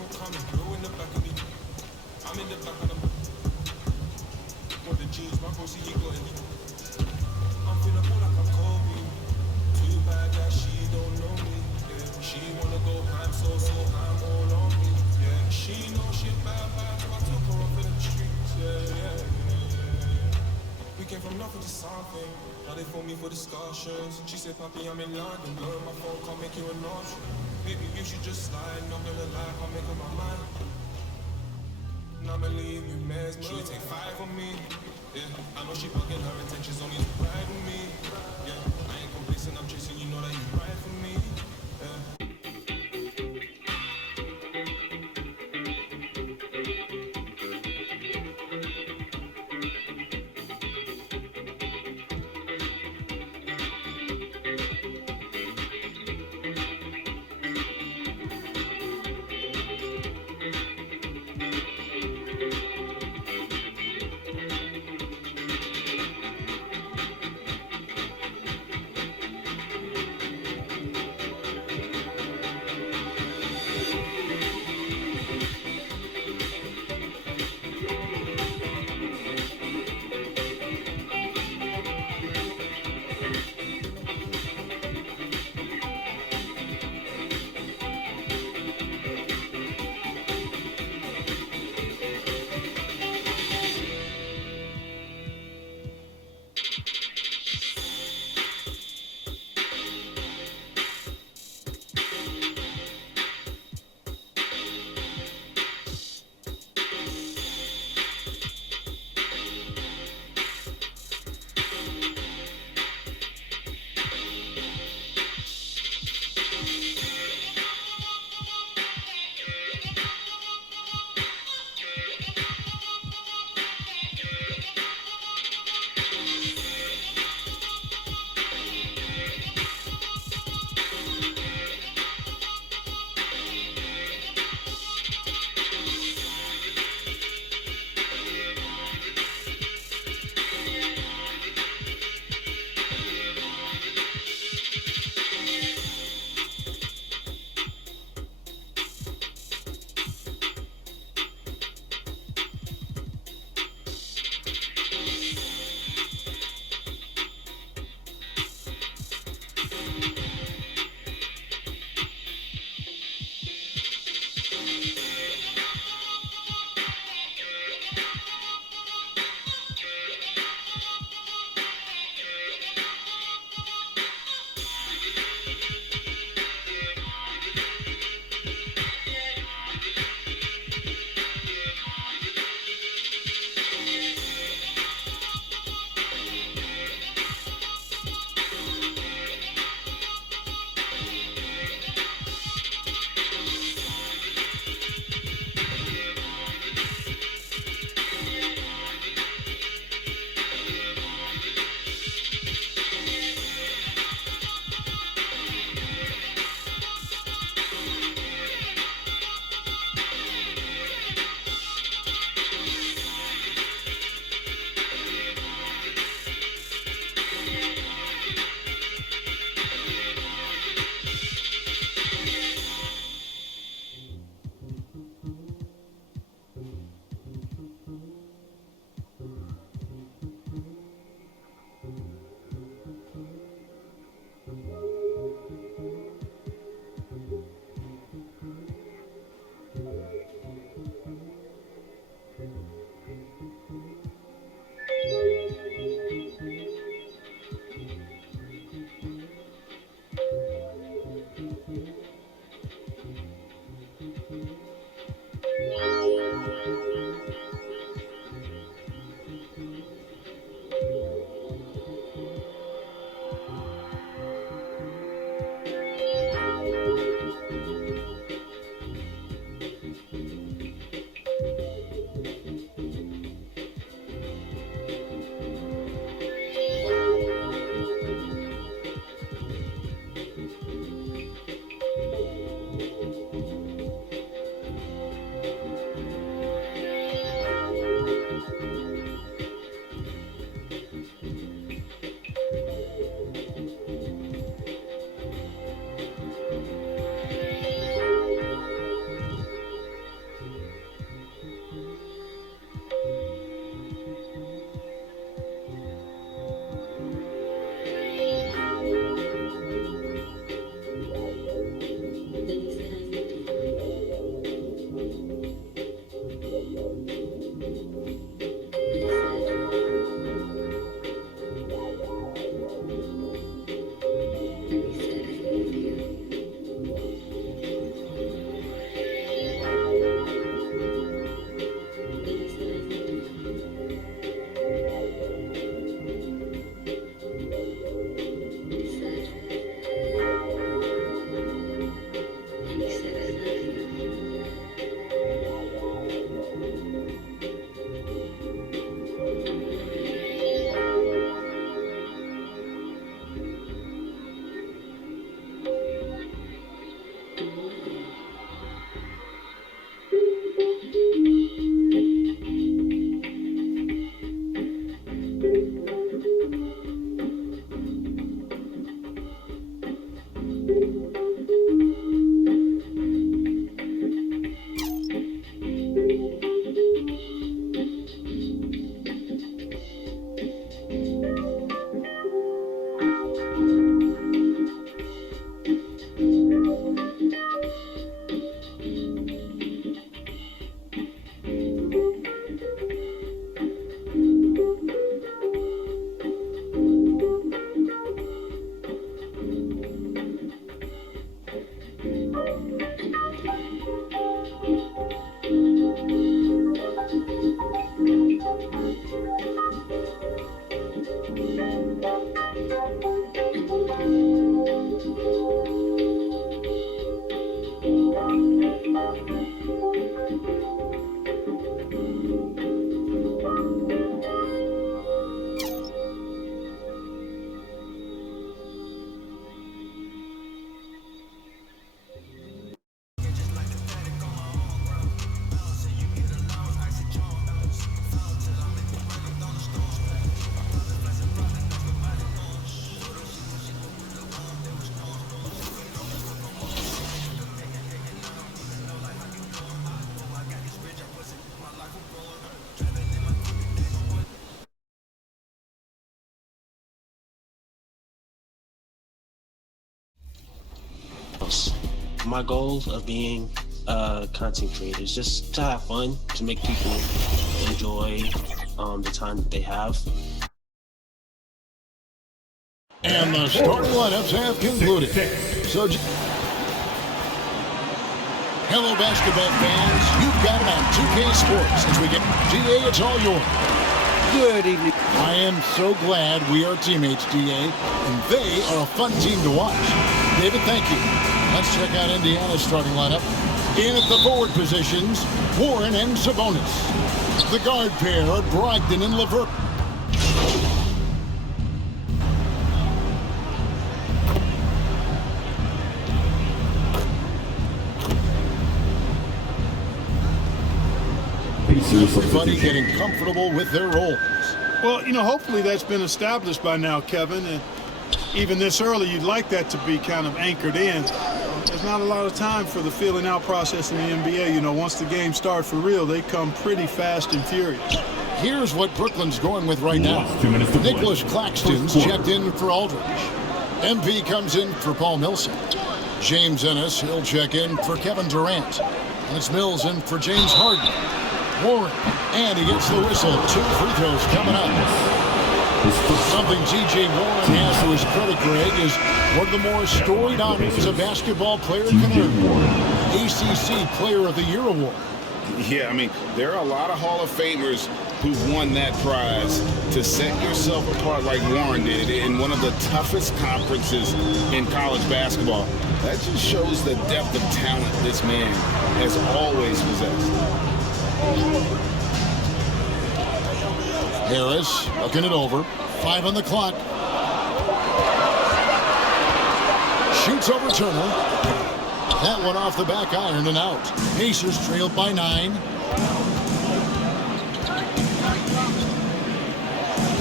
phone coming, blow in the back of me. I'm in the back of them. Want the jeans, my bro, see he got it. I'm feeling cool like I'm Kobe. Too bad that she don't know me. Yeah, she wanna go ham, so ham all on me. Yeah, she know shit bad, so I took her off in the streets. Yeah. We came from nothing to something. Now they phone me for discussions. She said, Papi, I'm in London. Blowing my phone, can't make you an option. Maybe you should just slide. Not gonna lie, can't make up my mind. And I'ma leave you mesmerized. She take 5 on me. Yeah, I know she bugging, her intentions only to ride with me. Yeah, I ain't complacent, I'm chasing, you know that you ride for me. Yeah. My goal of being a content creator is just to have fun, to make people enjoy the time that they have. And the starting lineups have concluded. So, hello, basketball fans. You've got it on 2K Sports. As we get DA, it's all yours. Good evening. I am so glad we are teammates, DA, and they are a fun team to watch. David, thank you. Let's check out Indiana's starting lineup. In at the forward positions, Warren and Sabonis. The guard pair are Brogdon and LeVert. Everybody getting comfortable with their roles. Well, hopefully that's been established by now, Kevin. And even this early, you'd like that to be kind of anchored in. There's not a lot of time for the feeling out process in the NBA. Once the game starts for real, they come pretty fast and furious. Here's what Brooklyn's going with right now. Nicholas Claxton's checked in for Aldridge. MP comes in for Paul Millsap. James Ennis, he'll check in for Kevin Durant. And it's Mills in for James Harden. Warren, and he gets the whistle. 2 free throws coming up. Something T.J. Warren has to his credit, Greg, is one of the more storied honors a basketball player can earn. ACC Player of the Year award. Yeah, there are a lot of Hall of Famers who've won that prize. To set yourself apart like Warren did in one of the toughest conferences in college basketball, that just shows the depth of talent this man has always possessed. Harris looking it over. 5 on the clock. Shoots over Turner. That one off the back iron and out. Pacers trailed by 9.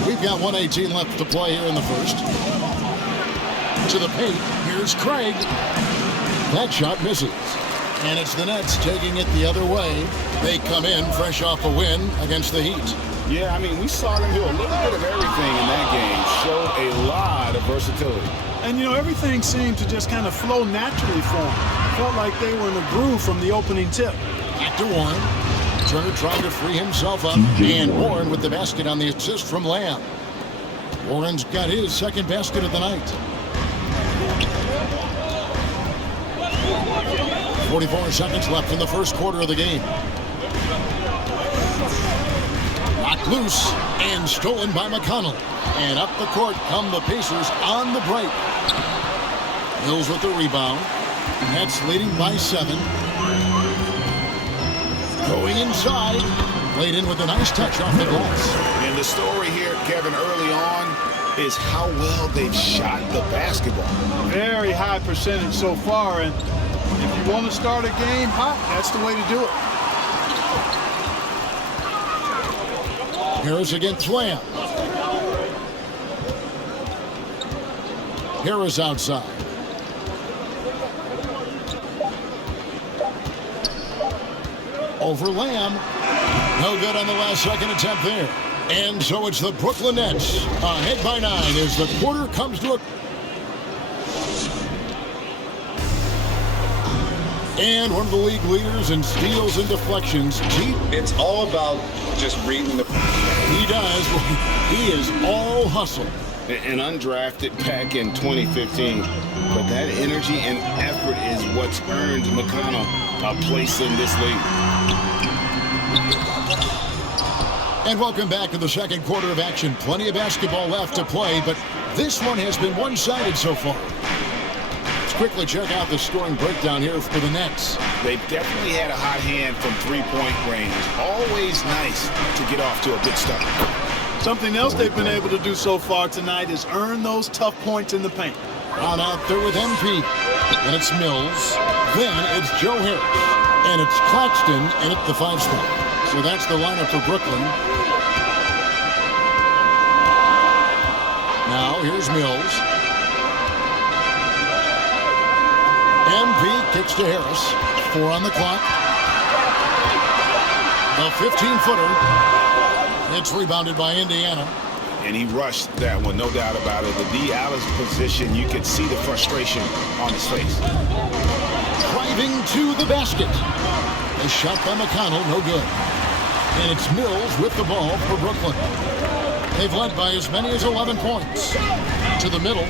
We've got 1:18 left to play here in the first. To the paint. Here's Craig. That shot misses. And it's the Nets taking it the other way. They come in fresh off a win against the Heat. Yeah, we saw them do a little bit of everything in that game. Showed a lot of versatility. And, everything seemed to just kind of flow naturally for them. Felt like they were in a groove from the opening tip. Back to Warren. Turner trying to free himself up. And Warren with the basket on the assist from Lamb. Warren's got his second basket of the night. 44 seconds left in the first quarter of the game. Knocked loose and stolen by McConnell. And up the court come the Pacers on the break. Mills with the rebound. Nets leading by 7. Going inside. Played in with a nice touch off the glass. And the story here, Kevin, early on is how well they've shot the basketball. Very high percentage so far. And if you want to start a game hot, that's the way to do it. Harris against Lamb. Harris outside. Over Lamb. No good on the last second attempt there. And so it's the Brooklyn Nets ahead by 9 as the quarter comes to a... And one of the league leaders in steals and deflections. It's all about just reading the... He does. He is all hustle. An undrafted back in 2015. But that energy and effort is what's earned McConnell a place in this league. And welcome back to the second quarter of action. Plenty of basketball left to play, but this one has been one-sided so far. Let's quickly check out the scoring breakdown here for the Nets. They've definitely had a hot hand from three-point range. Always nice to get off to a good start. Something else they've been able to do so far tonight is earn those tough points in the paint. On out there with MP. Then it's Mills. Then it's Joe Harris. And it's Claxton in at the 5 spot. So that's the lineup for Brooklyn. Now here's Mills. MP kicks to Harris. 4 on the clock. A 15-footer. It's rebounded by Indiana. And he rushed that one, no doubt about it. The D out of position, you could see the frustration on his face. driving to the basket. A shot by McConnell, no good. And it's Mills with the ball for Brooklyn. They've led by as many as 11 points. To the middle.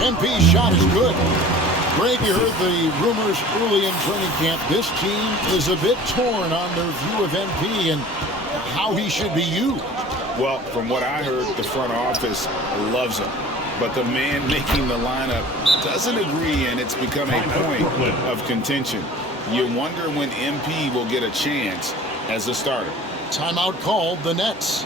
MP's shot is good. Greg, you heard the rumors early in training camp. This team is a bit torn on their view of MP and how he should be used. Well, from what I heard, the front office loves him. But the man making the lineup doesn't agree, and it's become a point of contention. You wonder when MP will get a chance as a starter. Timeout called, the Nets.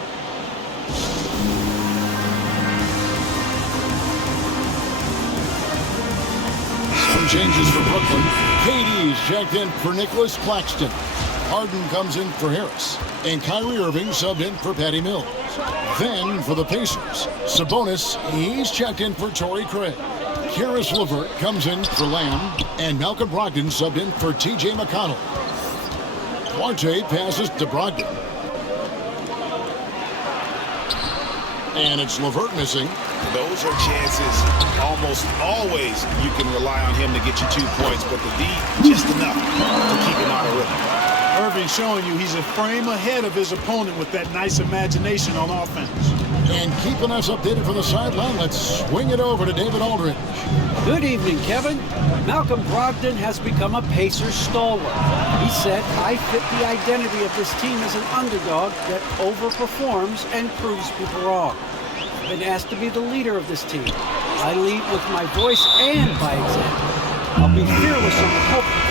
Some changes for Brooklyn. KD's checked in for Nicholas Claxton. Harden comes in for Harris. And Kyrie Irving subbed in for Patty Mills. Then for the Pacers, Sabonis, he's checked in for Torrey Craig. Karis LeVert comes in for Lamb. And Malcolm Brogdon subbed in for T.J. McConnell. Duarte passes to Brogdon. And it's LeVert missing. Those are chances almost always you can rely on him to get you 2 points, but the D just enough to keep him out of rhythm. Irving showing you he's a frame ahead of his opponent with that nice imagination on offense. And keeping us updated from the sideline, let's swing it over to David Aldridge. Good evening, Kevin. Malcolm Brogdon has become a Pacers stalwart. He said, I fit the identity of this team as an underdog that overperforms and proves people wrong. I've been asked to be the leader of this team. I lead with my voice and by example. I'll be fearless on the pulpit.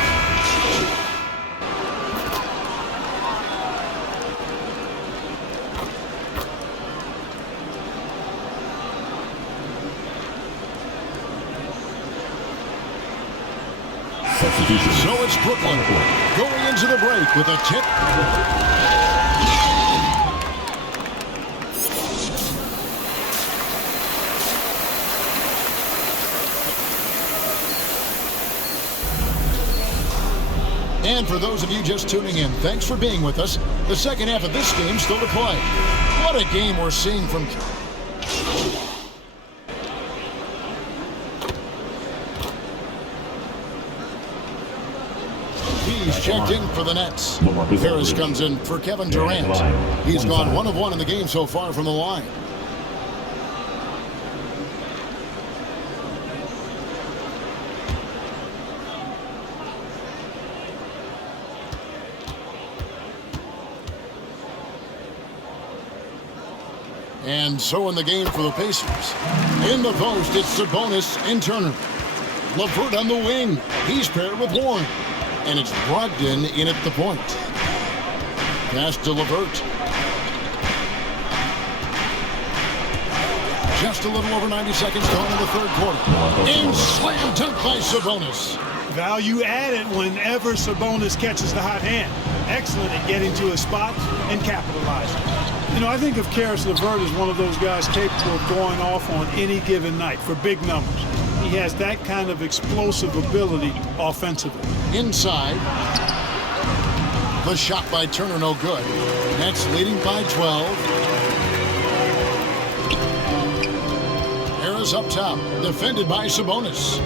So it's Brooklyn going into the break with a tip. And for those of you just tuning in, thanks for being with us. The second half of this game still to play. What a game we're seeing from... He's checked in for the Nets. Harris comes in for Kevin Durant. He's gone 1 of 1 in the game so far from the line. And so in the game for the Pacers. In the post, it's Sabonis and Turner. LeVert on the wing. He's paired with Warren. And it's Brogdon in at the point. Pass to LeVert. Just a little over 90 seconds gone in the third quarter. And slam dunk by Sabonis. Value added whenever Sabonis catches the hot hand. Excellent at getting to his spot and capitalizing. You know, I think of Karis LeVert as one of those guys capable of going off on any given night for big numbers. He has that kind of explosive ability offensively. Inside. The shot by Turner, no good. Nets leading by 12. Harris up top, defended by Sabonis.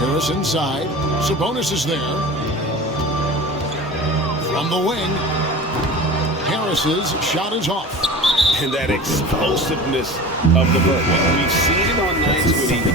Harris inside. Sabonis is there. From the wing, Harris's shot is off. And that explosiveness of the Bird. We've seen it on nights when he...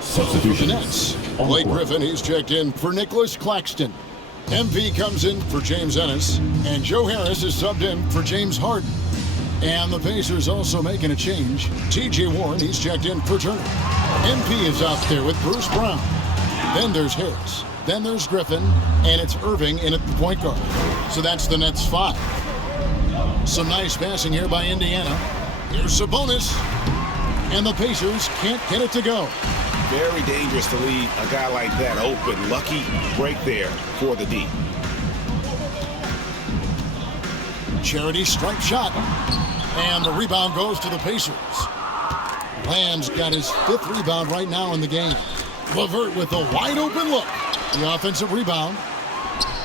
Substitution. Nets. Blake Griffin, he's checked in for Nicholas Claxton. MP comes in for James Ennis. And Joe Harris is subbed in for James Harden. And the Pacers also making a change. T.J. Warren, he's checked in for Turner. MP is out there with Bruce Brown. Then there's Harris. Then there's Griffin. And it's Irving in at the point guard. So that's the Nets 5. Some nice passing here by Indiana. Here's Sabonis. And the Pacers can't get it to go. Very dangerous to leave a guy like that open. Lucky break there for the D. Charity stripe shot. And the rebound goes to the Pacers. Lamb's got his 5th rebound right now in the game. LeVert with a wide open look. The offensive rebound.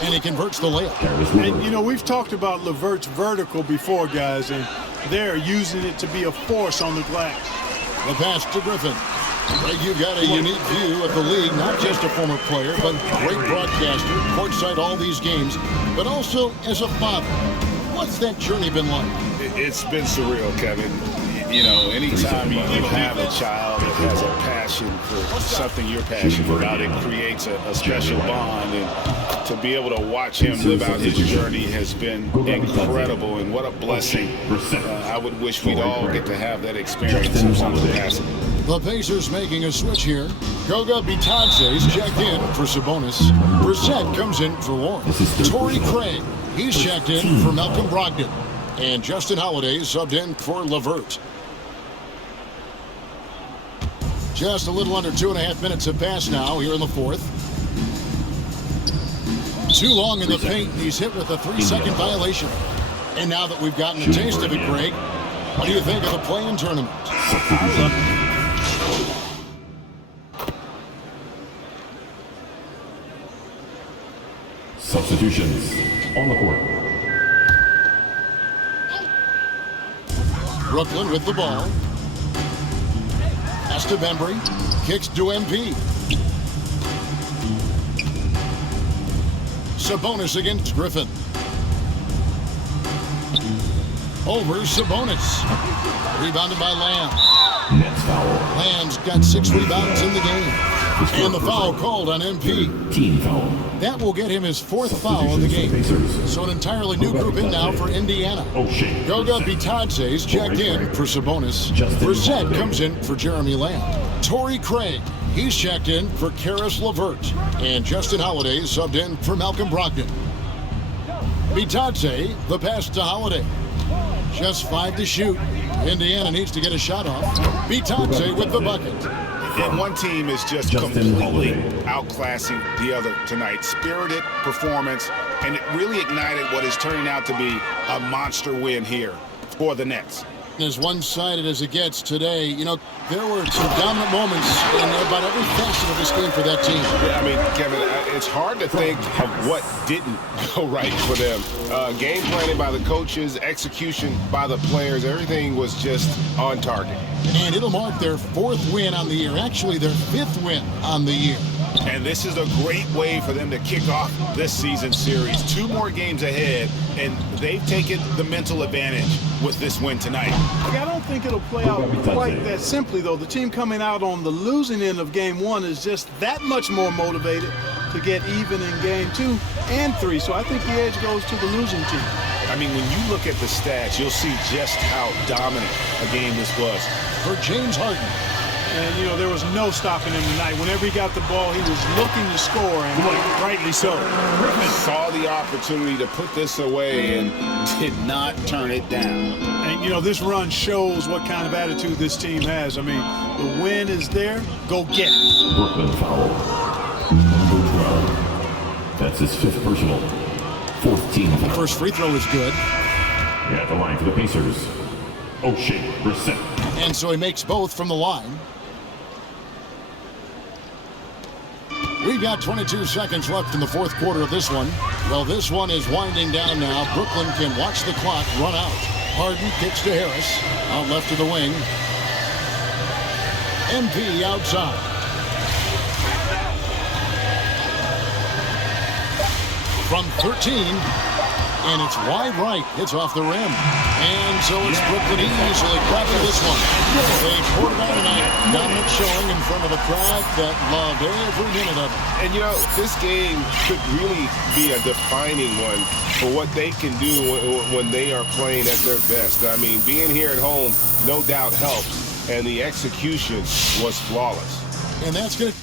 And he converts the layup. And, you know, we've talked about LeVert's vertical before, guys, and they're using it to be a force on the glass. The pass to Griffin. Greg, you've got a unique view of the league, not just a former player, but great broadcaster, courtside all these games, but also as a father. What's that journey been like? It's been surreal, Kevin. You know, anytime you have a child that has a passion for something you're passionate about, it creates a special bond. And to be able to watch him live out his journey has been incredible. And what a blessing. I would wish we'd all get to have that experience in some capacity. The Pacers making a switch here. Goga Bitadze's checked in for Sabonis. Brissett comes in for Warren. Torrey Craig, he's checked in for Malcolm Brogdon. And Justin Holiday subbed in for LeVert. Just a little under 2.5 minutes have passed now here in the 4th. Too long in the paint, and he's hit with a 3-second violation. And now that we've gotten a taste of it, Greg, what do you think of the play-in tournament? Substitutions on the court. Brooklyn with the ball. Pass to Bembry. Kicks to MP. Sabonis against Griffin. Over Sabonis. Rebounded by Lamb. Next foul. Lamb's got 6 rebounds in the game. And the foul called on MP. Team foul. That will get him his 4th foul of the game. So an entirely new group in now for Indiana. Goga Bitadze's checked in for Sabonis. Brissett comes in for Jeremy Lamb. Torrey Craig, he's checked in for Karis LeVert. And Justin Holiday subbed in for Malcolm Brogdon. Bitadze, the pass to Holiday. Just 5 to shoot. Indiana needs to get a shot off. Bitadze with the bucket. And one team is just completely outclassing the other tonight. Spirited performance, and it really ignited what is turning out to be a monster win here for the Nets. As one-sided as it gets today, you know, there were some dominant moments in about every facet of this game for that team. Yeah, I mean, Kevin, it's hard to think of what didn't go right for them. Game planning by the coaches, execution by the players, everything was just on target. And it'll mark their 4th win on the year, actually their 5th win on the year. And this is a great way for them to kick off this season series. 2 more games ahead, and they've taken the mental advantage with this win tonight. I don't think it'll play out quite that simply, though. The team coming out on the losing end of game 1 is just that much more motivated to get even in game 2 and 3. So I think the edge goes to the losing team. I mean, when you look at the stats, you'll see just how dominant a game this was. For James Harden. And, you know, there was no stopping him tonight. Whenever he got the ball, he was looking to score, and rightly so. Saw the opportunity to put this away and did not turn it down. And, you know, this run shows what kind of attitude this team has. I mean, the win is there. Go get it. Brooklyn foul. Number 12. That's his 5th personal. 4th team foul. First free throw is good. At the line for the Pacers. O'Shea Brissett. And so he makes both from the line. We've got 22 seconds left in the 4th quarter of this one. Well, this one is winding down now. Brooklyn can watch the clock run out. Harden kicks to Harris. Out left to the wing. MP outside. From 13. And it's wide right. It's off the rim. And so it's Brooklyn easily cracking this one. They poured it out tonight. Dominant showing in front of a crowd that loved every minute of it. And, you know, this game could really be a defining one for what they can do when they are playing at their best. I mean, being here at home, no doubt helps. And the execution was flawless. And that's going to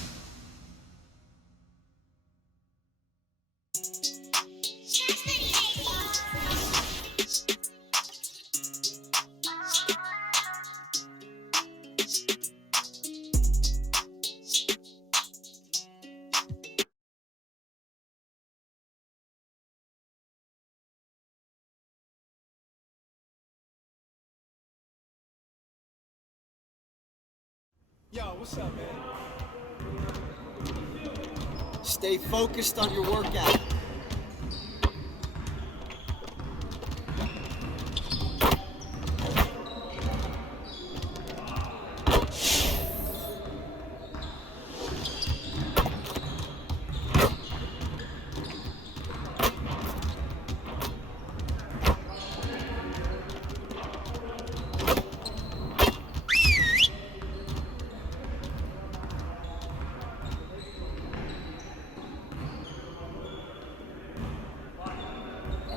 Yo, what's up, man? Stay focused on your workout.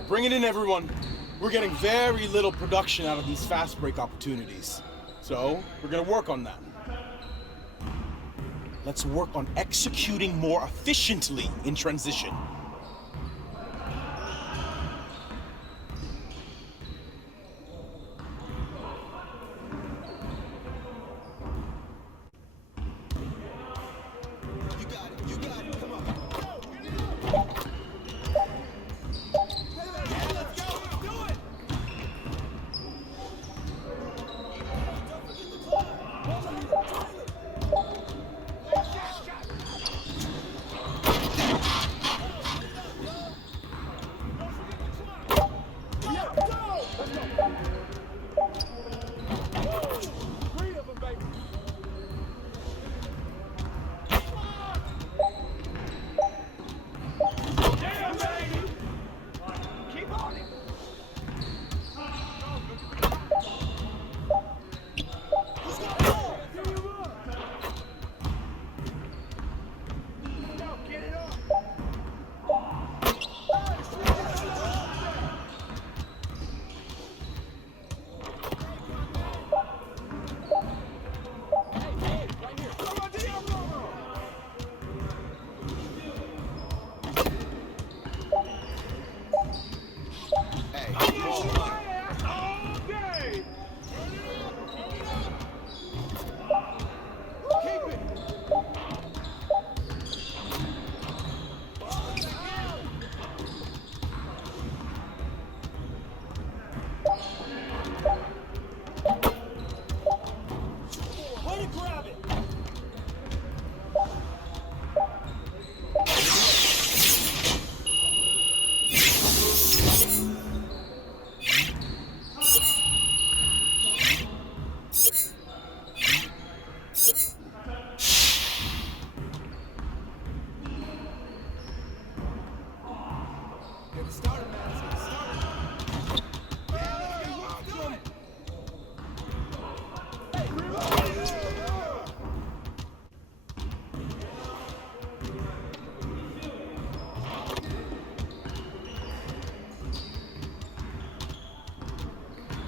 Bring it in, everyone. We're getting very little production out of these fast break opportunities. So, we're gonna work on that. Let's work on executing more efficiently in transition.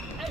Hey,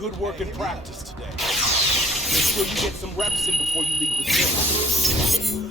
good work in practice today. Make sure you get some reps in before you leave the gym.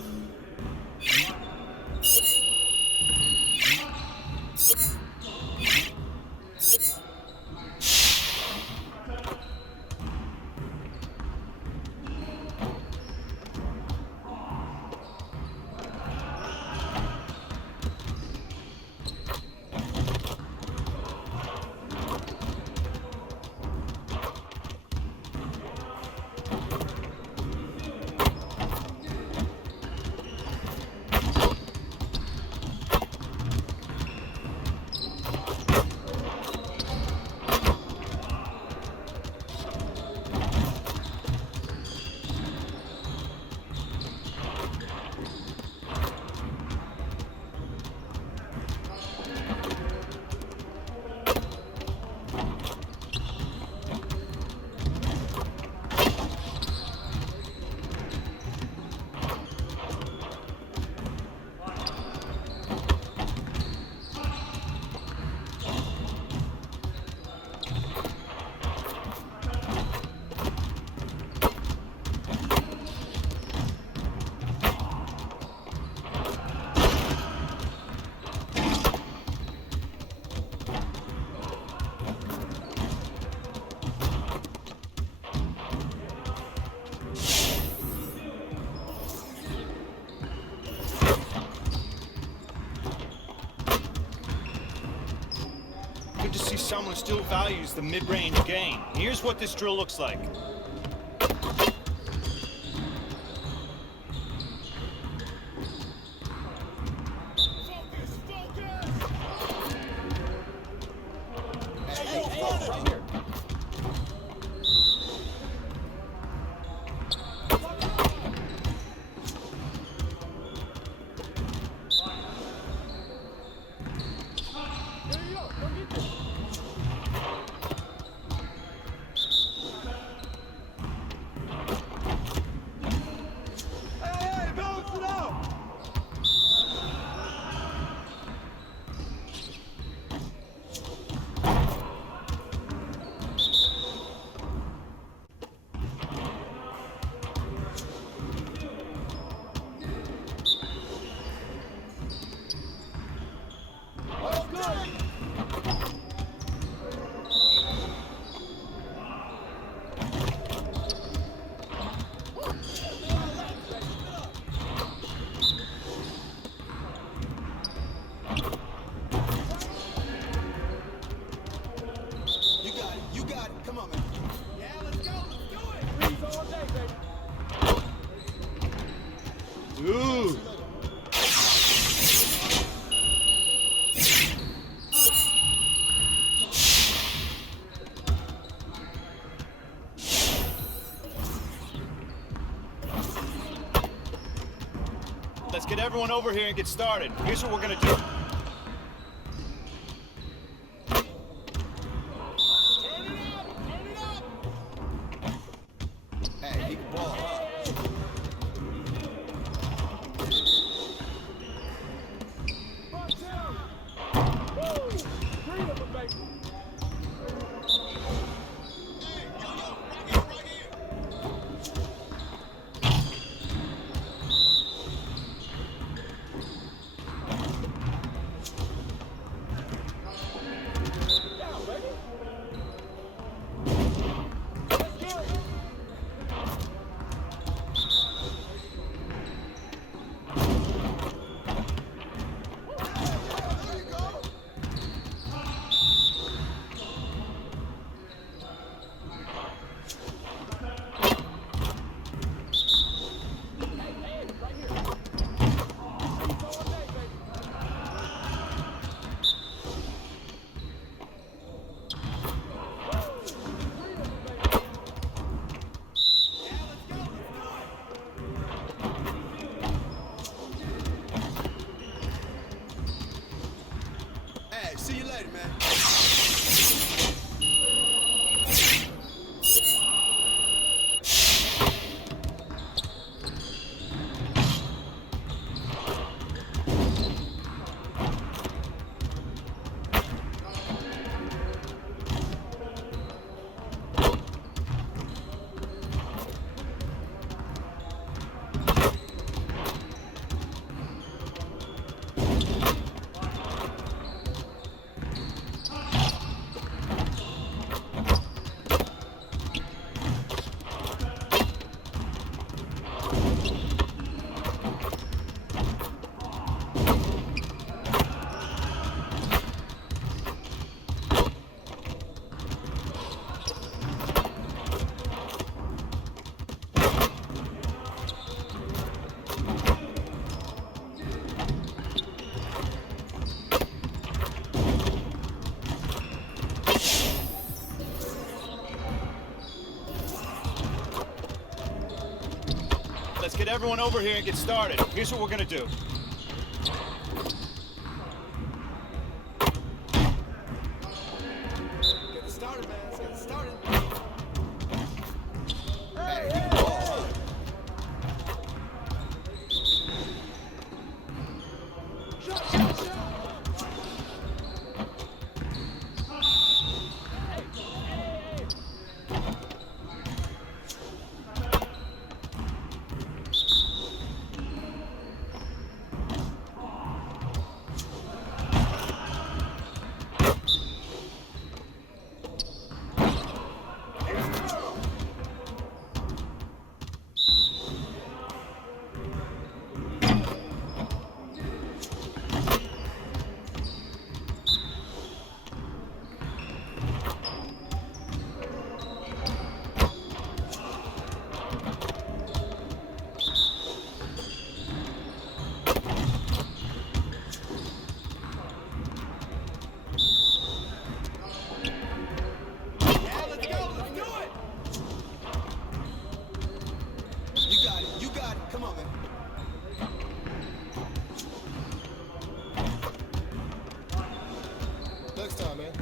Good to see someone who still values the mid-range game. Here's what this drill looks like. Ooh. Let's get everyone over here and get started. Here's what we're gonna do. See you later, man. everyone over here and get started. Here's what we're gonna do. Get it started, man. Let's get it started.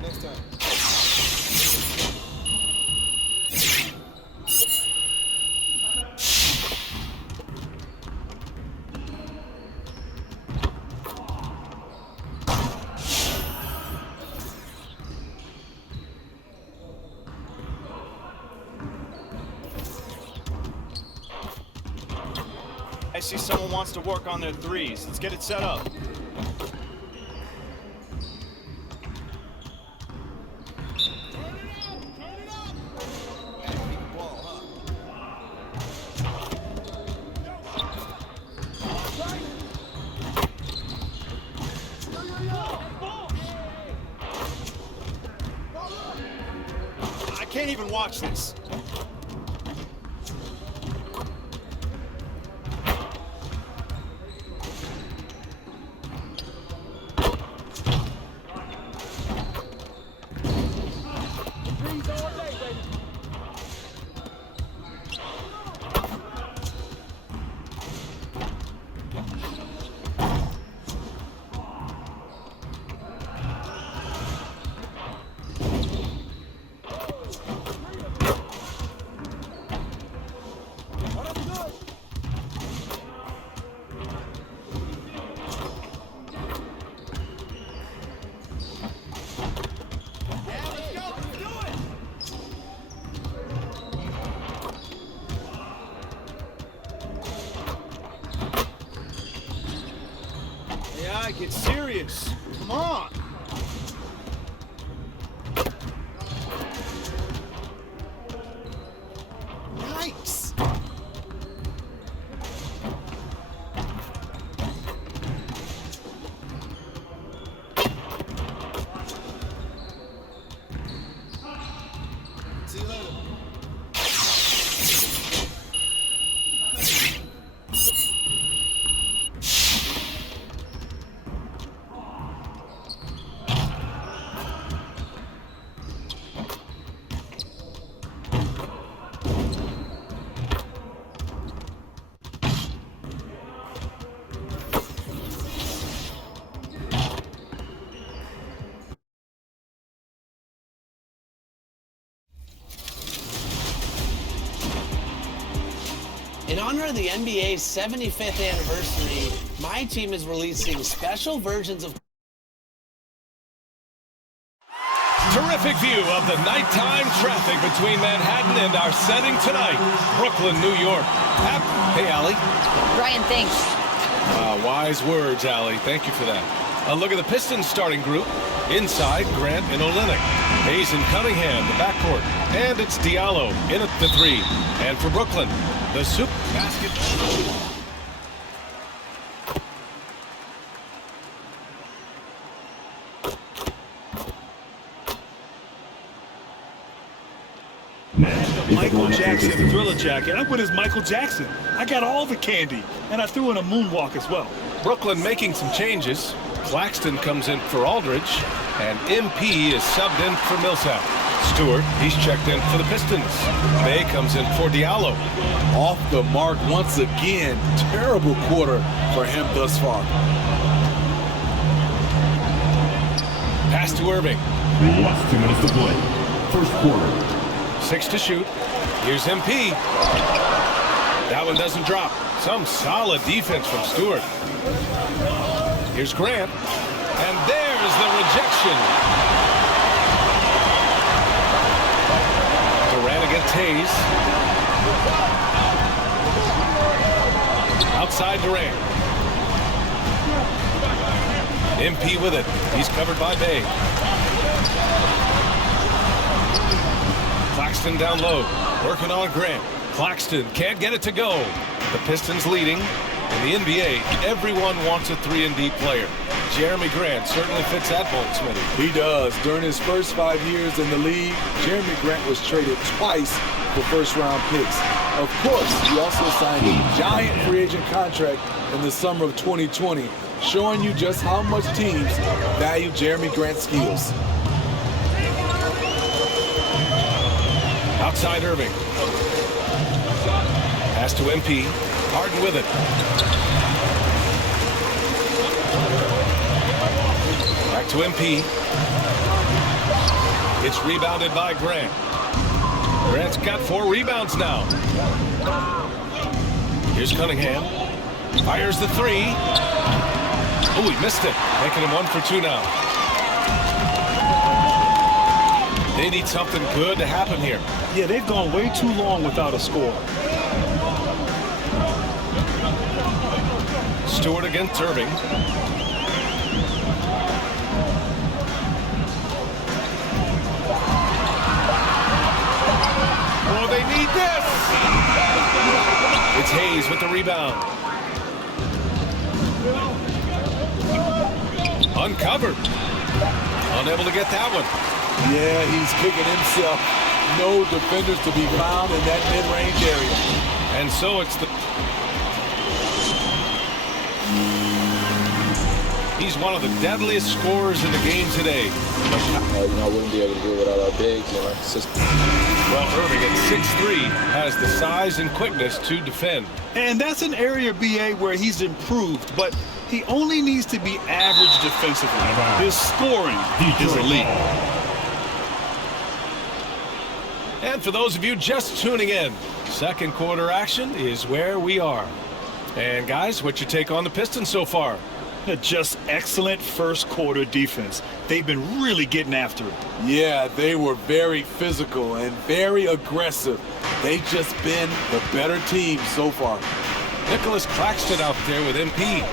Next time. I see someone wants to work on their threes. Let's get it set up. I can't even watch this. Yeah, get serious. Come on. Nice. See you later. In honor of the NBA's 75th anniversary, my team is releasing special versions of... Terrific view of the nighttime traffic between Manhattan and our setting tonight, Brooklyn, New York. Hey, Allie. Ryan, thanks. Wise words, Allie. Thank you for that. Look at the Pistons starting group. Inside, Grant and Olynyk. Hayes and Cunningham, the backcourt. And it's Diallo in at the three. And for Brooklyn, the super basket. Michael Jackson Thriller jacket. I went as Michael Jackson. I got all the candy, and I threw in a moonwalk as well. Brooklyn making some changes. Claxton comes in for Aldridge, and MP is subbed in for Millsap. Stewart, he's checked in for the Pistons. Bay comes in for Diallo. Off the mark once again. Terrible quarter for him thus far. Pass to Irving. Last 2 minutes to play. First quarter. 6 to shoot. Here's MP. That one doesn't drop. Some solid defense from Stewart. Here's Grant. And there's the rejection. Durant against Hayes. Outside Durant. MP with it. He's covered by Bay. Claxton down low. Working on Grant. Claxton can't get it to go. The Pistons leading. In the NBA, everyone wants a 3-and-D player. Jeremy Grant certainly fits that mold, Smitty. He does. During his first 5 years in the league, Jeremy Grant was traded twice for first-round picks. Of course, he also signed a giant free agent contract in the summer of 2020, showing you just how much teams value Jeremy Grant's skills. Outside Irving. Pass to MP. Harden with it. Back to MP. It's rebounded by Grant. Grant's got 4 rebounds now. Here's Cunningham. Fires the 3. Oh, he missed it. Making him 1 for 2 now. They need something good to happen here. Yeah, they've gone way too long without a score. Stewart against Irving. Oh, they need this! It's Hayes with the rebound. Uncovered. Unable to get that one. Yeah, he's kicking himself. No defenders to be found in that mid-range area. And so it's the... He's one of the deadliest scorers in the game today. I wouldn't be able to do it without our bigs and our system. Well, Irving at 6'3" has the size and quickness to defend. And that's an area, BA, where he's improved, but he only needs to be average defensively. His scoring is elite. And for those of you just tuning in, second quarter action is where we are. And guys, what's your take on the Pistons so far? Just excellent first quarter defense. They've been really getting after it. Yeah, they were very physical and very aggressive. They've just been the better team so far. Nicholas Claxton out there with MP.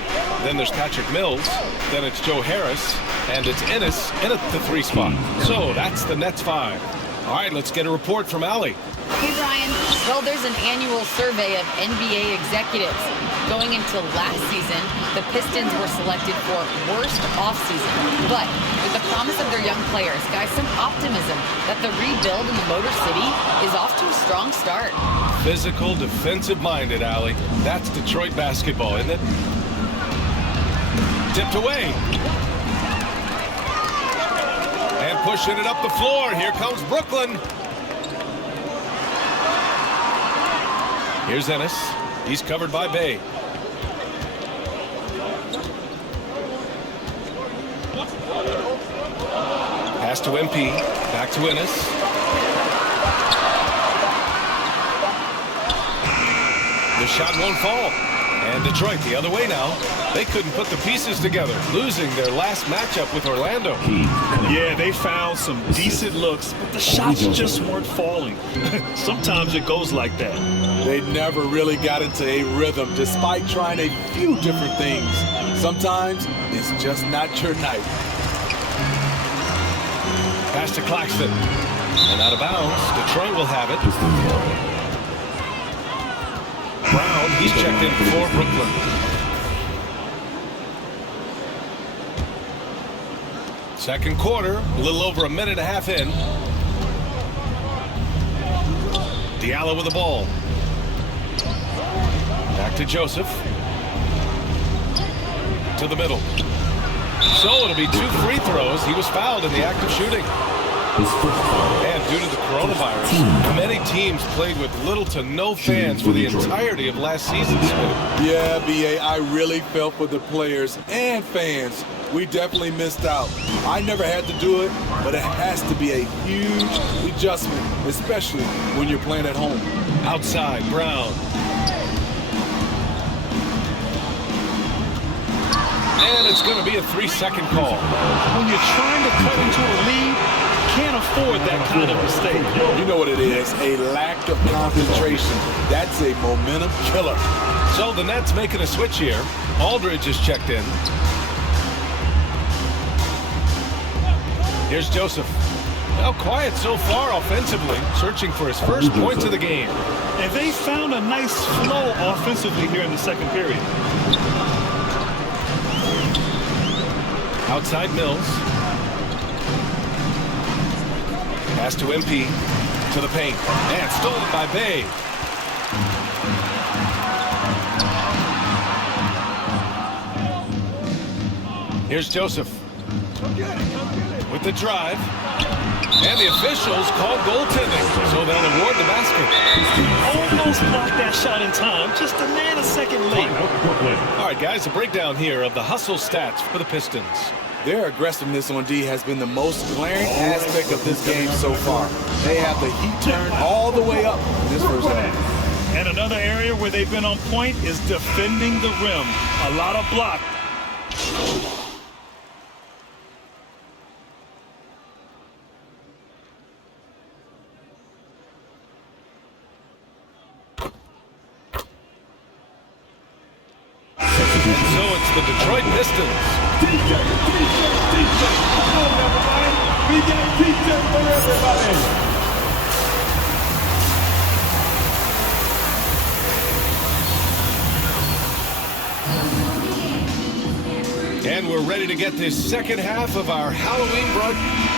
Then there's Patrick Mills. Then it's Joe Harris. And it's Ennis in at the 3 spot. So that's the Nets 5. All right, let's get a report from Allie. Hey, Brian. Well, there's an annual survey of NBA executives. Going into last season, the Pistons were selected for worst offseason. But with the promise of their young players, guys, some optimism that the rebuild in the Motor City is off to a strong start. Physical, defensive-minded, Allie. That's Detroit basketball, isn't it? Tipped away. And pushing it up the floor. Here comes Brooklyn. Here's Ennis. He's covered by Bay. Pass to MP. Back to Ennis. The shot won't fall. And Detroit the other way now. They couldn't put the pieces together, losing their last matchup with Orlando. Yeah, they found some decent looks, but the shots just weren't falling. Sometimes it goes like that. They never really got into a rhythm despite trying a few different things. Sometimes it's just not your night. Pass to Claxton. And out of bounds, Detroit will have it. Brown, he's checked in for Brooklyn. Second quarter, a little over a minute and a half in. Diallo with the ball. Back to Joseph. to the middle. So it'll be 2 free throws. He was fouled in the act of shooting. And due to the coronavirus, many teams played with little to no fans for the entirety of last season. Yeah, B.A., I really felt for the players and fans. We definitely missed out. I never had to do it, but it has to be a huge adjustment, especially when you're playing at home. Outside, Brown. And it's going to be a 3-second call. When you're trying to cut into a lead, can't afford that kind of mistake. You know what it is, a lack of concentration. That's a momentum killer. So the Nets making a switch here. Aldridge is checked in. Here's Joseph. Well, quiet so far offensively, searching for his first points of the game. And they found a nice flow offensively here in the second period. Outside Mills. Pass to MP. To the paint. And stolen by Bay. Here's Joseph. With the drive. And the officials call goaltending, so they'll award the basket. Almost blocked that shot in time, just a nanosecond late. All right, guys, a breakdown here of the hustle stats for the Pistons. Their aggressiveness on D has been the most glaring aspect of this game so far. They have the heat turned all the way up in this first half. And another area where they've been on point is defending the rim. A lot of block. So it's the Detroit Pistons. DJ, come on everybody. We got DJ for everybody. And we're ready to get this second half of our Halloween broadcast.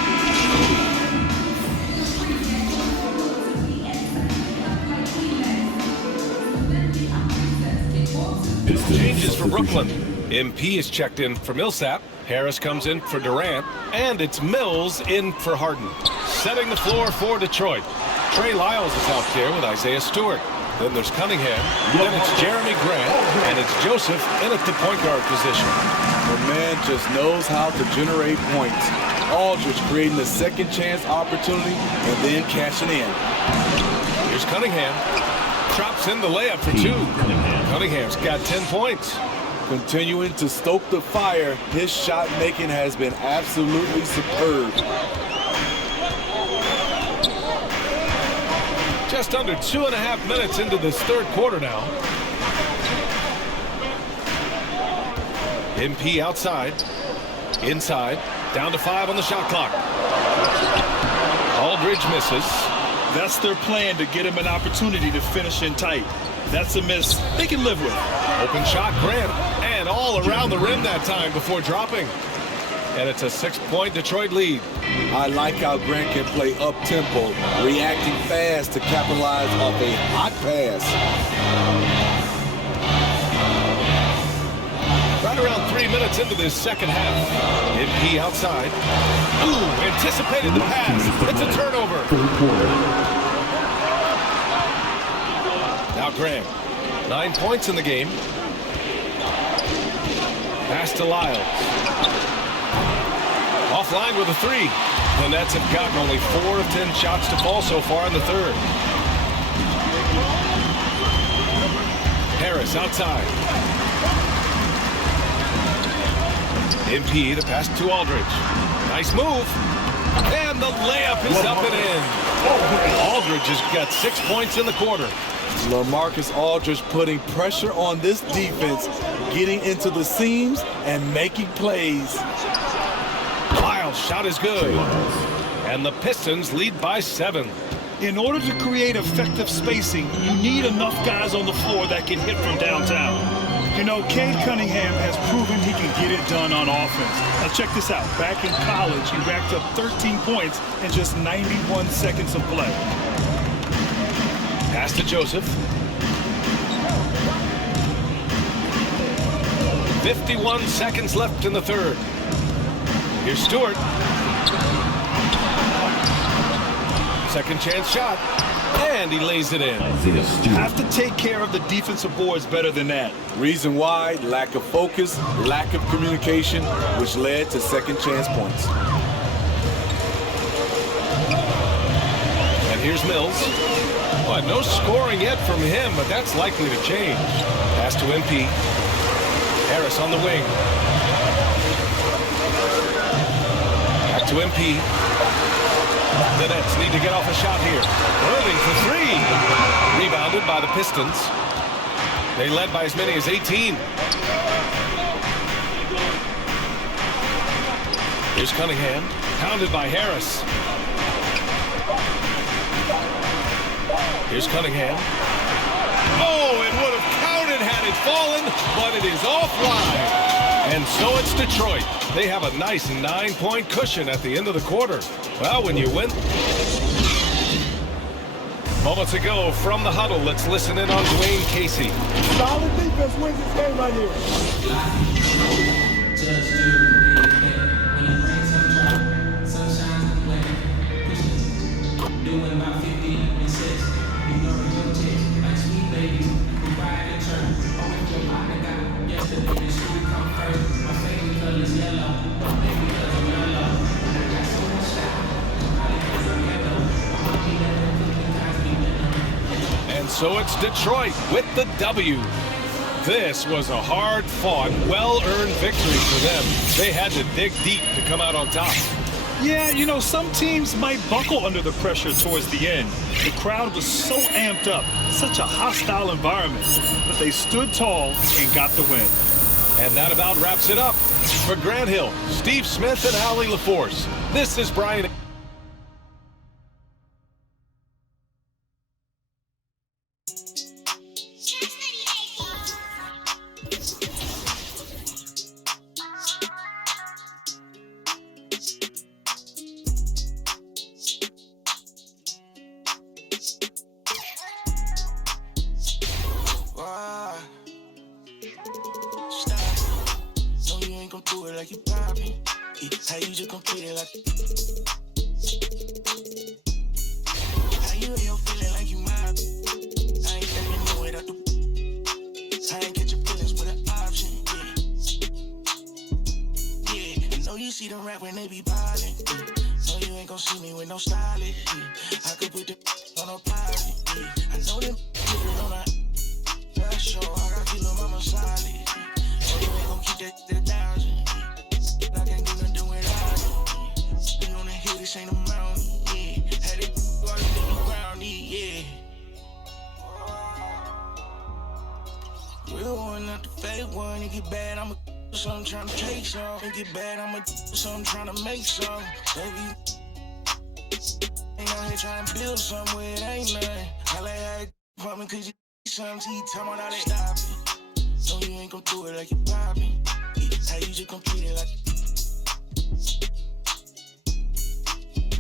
Changes for Brooklyn. MP is checked in for Millsap. Harris comes in for Durant. And it's Mills in for Harden. Setting the floor for Detroit. Trey Lyles is out there with Isaiah Stewart. Then there's Cunningham. Then it's Jeremy Grant. And it's Joseph in at the point guard position. The man just knows how to generate points. Aldridge creating the second chance opportunity and then cashing in. Here's Cunningham. Drops in the layup for 2. Cunningham's got 10 points. Continuing to stoke the fire, his shot making has been absolutely superb. Just under 2.5 minutes into this third quarter now. MP outside. Inside. Down to 5 on the shot clock. Aldridge misses. That's their plan, to get him an opportunity to finish in tight. That's a miss they can live with. Open shot, Grant. And all around the rim that time before dropping. And it's a 6-point Detroit lead. I like how Grant can play up-tempo, reacting fast to capitalize off a hot pass. Right around 3 minutes into this second half. MP outside. Ooh, anticipated the pass. It's a turnover. Now Grant. 9 points in the game. Pass to Lyles. Offline with a 3. The Nets have gotten only 4 of 10 shots to fall so far in the third. Harris outside. MP, the pass to Aldridge. Nice move. And the layup is up and in. Aldridge has got 6 points in the quarter. LaMarcus Aldridge putting pressure on this defense, getting into the seams and making plays. Lyles' shot is good. And the Pistons lead by 7. In order to create effective spacing, you need enough guys on the floor that can hit from downtown. You know, Cade Cunningham has proven he can get it done on offense. Now check this out. Back in college, he racked up 13 points in just 91 seconds of play. Pass to Joseph. 51 seconds left in the third. Here's Stewart. Second chance shot. And he lays it in. Have to take care of the defensive boards better than that. Reason why, lack of focus, lack of communication, which led to second chance points. And here's Mills. Well, no scoring yet from him, but that's likely to change. Pass to MP. Harris on the wing. Back to MP. The Nets need to get off a shot here. Irving for three. Rebounded by the Pistons. They led by as many as 18. Here's Cunningham. Pounded by Harris. Here's Cunningham. Oh, it would have counted had it fallen, but it is offline. And so it's Detroit. They have a nice 9-point cushion at the end of the quarter. Well, when you win. Moments ago from the huddle, let's listen in on Dwayne Casey. Solid defense wins this game right here. Just do the thing. When it rains, some dry. Sunshine in the way. Doing about 50 and 6. Ignore your text. Like sweet babies. Provide a turn. Oh, if your partner got yesterday, the school come first. My favorite color is yellow. Maybe because I'm yellow. And I got so much style. Probably because I'm yellow. My mommy let her put the Cosby winner. And so it's Detroit with the W. This was a hard-fought, well-earned victory for them. They had to dig deep to come out on top. Yeah, you know, some teams might buckle under the pressure towards the end. The crowd was so amped up, such a hostile environment, but they stood tall and got the win. And that about wraps it up. For Grant Hill, Steve Smith, and Allie LaForce, this is Brian.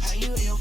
How you and your